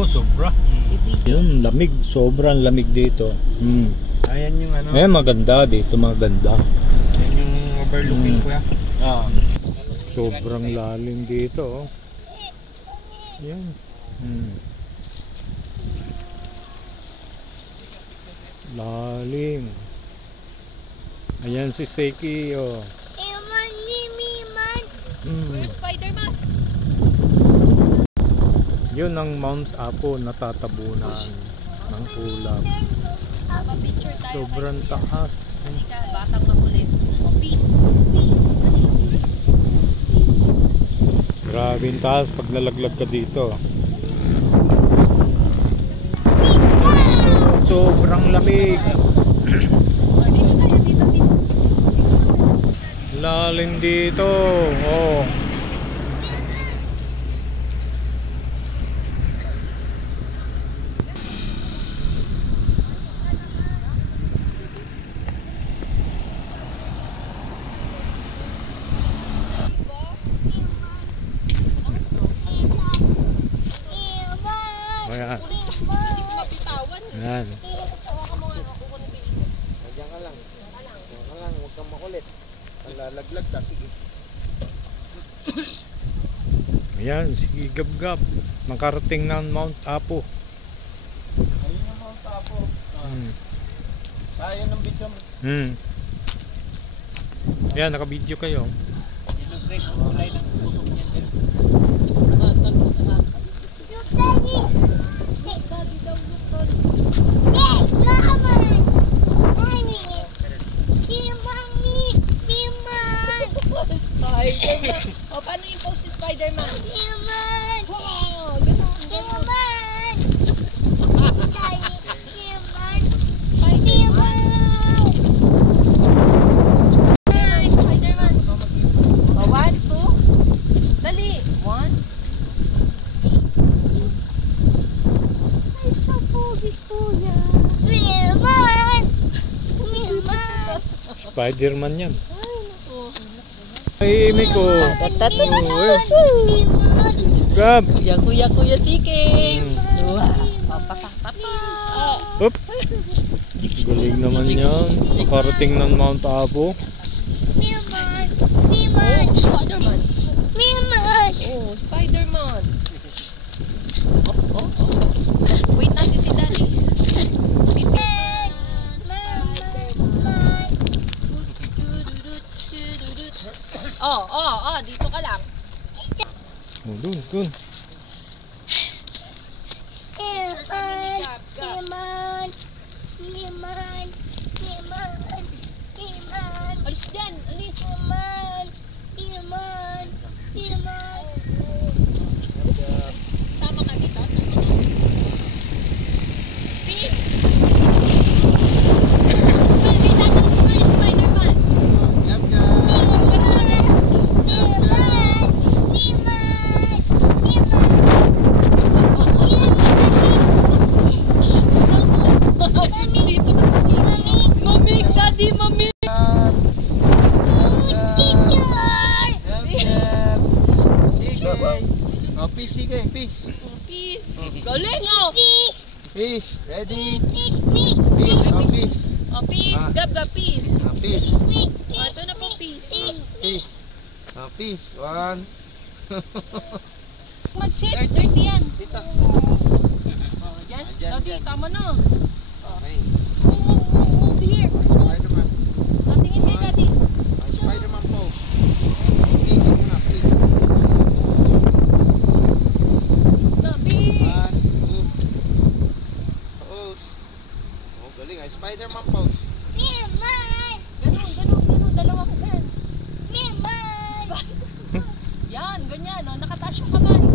dito, sobra. Yun, lamig. Sobrang lamig dito. Ayan yung ano. Eh, maganda dito, maganda. Ayan yung overlooking ko ya. Sobrang lalim dito. Yan. Lalim. Ayan si Seiki, oh. Spider-Man. Yun ang Mount Apo natatabunan ng ulap. Sobrang taas. Batang makulit. Peace. Grabe yung taas pag nalaglag ka dito. Sobrang lamig. Dito. Lalim dito. Oh. Ayan. Ayan. Diyan ka lang. Huwag kang makulit. Lalaglag ka, sige. Ayan, sige gab-gab. Makarating ng Mount Apo. Ayun yung Mount Apo. Sayang ng video mo. Ayan, naka-video kayo. Kulay ng puso niya din. Spider-Man. O, paano yung post si Spider-Man? Wow, ganun. Spider-Man. Spider-Man. O, 1, 2. Dali. 1. Ay, sa pogi kuya. Spider-Man yan. Ay, Miko. Gab. Kuya Siking. Up. Galing naman yan. Nakarating ng Mount Apo. Spider-Man. Oh, Spider-Man. Oh. Wait natin si Daddy. Oh, dito ka lang. Oh, dun. Alis dyan, alis. Sama ka dito, sama ka. Pete! Spider-Man! Mami, Daddy, Mami! Peace. Galing oh! Peace. Ready? Peace. Oh, peace. Gab, peace. Peace. Oh, ito na po, peace. Peace. 1. Mag-sit. 30 yan. Dito. Oh, dyan. Daddy, tama na. Okay. Move here. Spider-Man. Tingin kayo, Daddy. Spider-Man po. Peace muna, please. Daddy. 1, 2. Pose. Oh, galing ah. Spider-Man pose. Ganun. Dalawang hands. Yan, ganyan. Oh, nakataas yung kamay.